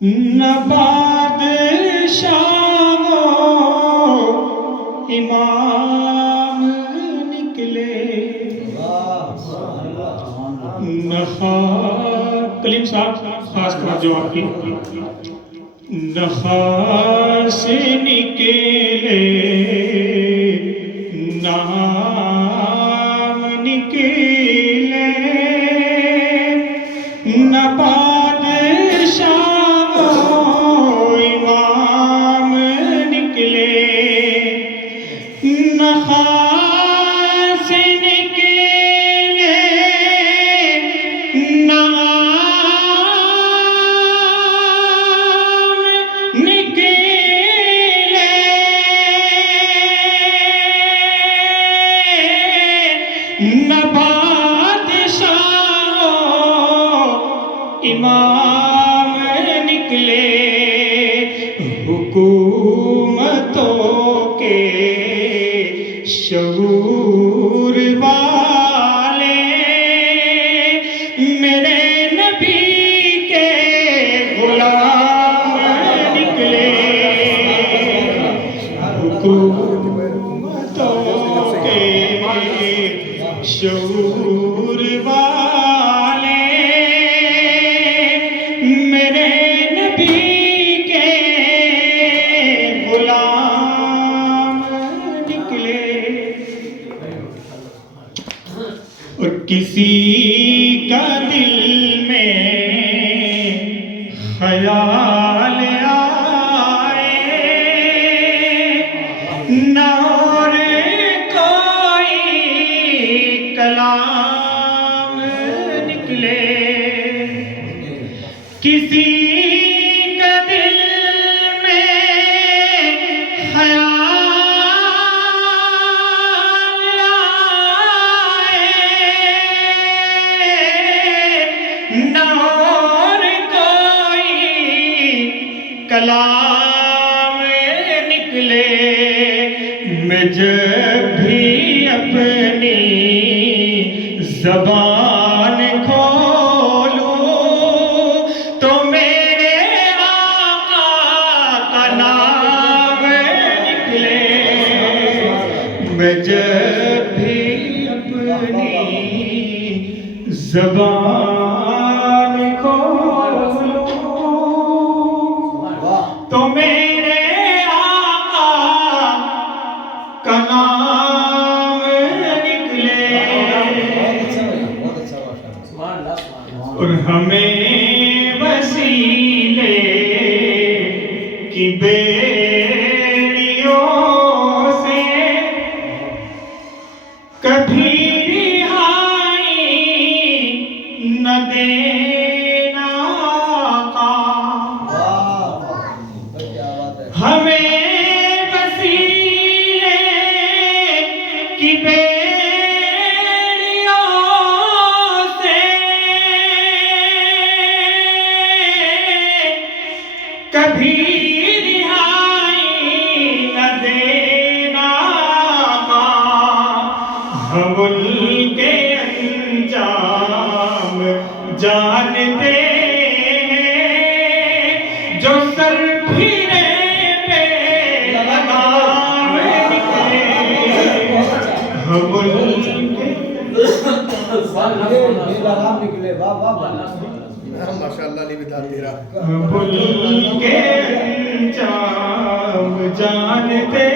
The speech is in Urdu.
نہ بادشاہ امام نکلے، نہ کلیم صاحب خاص توجہ آپ کی، نہ خاص نکلے نہ عام نکلے، نہ بادشاہ امام نکلے، نہ خاص نکلے نہ عام نکلے، نہ بادشاہ امام نکلے، حکومتوں کے شعور والے میرے نبی کے غلام نکلے، حکومتوں کے شعور والے میرے نبی کے غلام نکلے، اور کسی کا دل میں خیال آئے نہ اور کوئی کلام نکلے، کسی کا دل میں خیال آئے نہ اور کوئی کلام نکلے، میں جب بھی اپنی زبان کھولوں تو میرے آقا کا نام نکلے، میں جب بھی اپنی زبان کھولوں تو میرے آقا کا نام نکلے، اور ہمیں وسیلے کی بیڑیوں سے کبھی رہائی نہ دینا آقا، ہمیں وسیلے کی بیڑیوں سے کبھی رہائی نہ دینا آقا، ہم ان کے انجام جانتے ہیں جو سر پھرے پہ لگام نکلے، ہم ان کے ماشاءاللہ علی بدار تیرا ہم ان کے انجام جانتے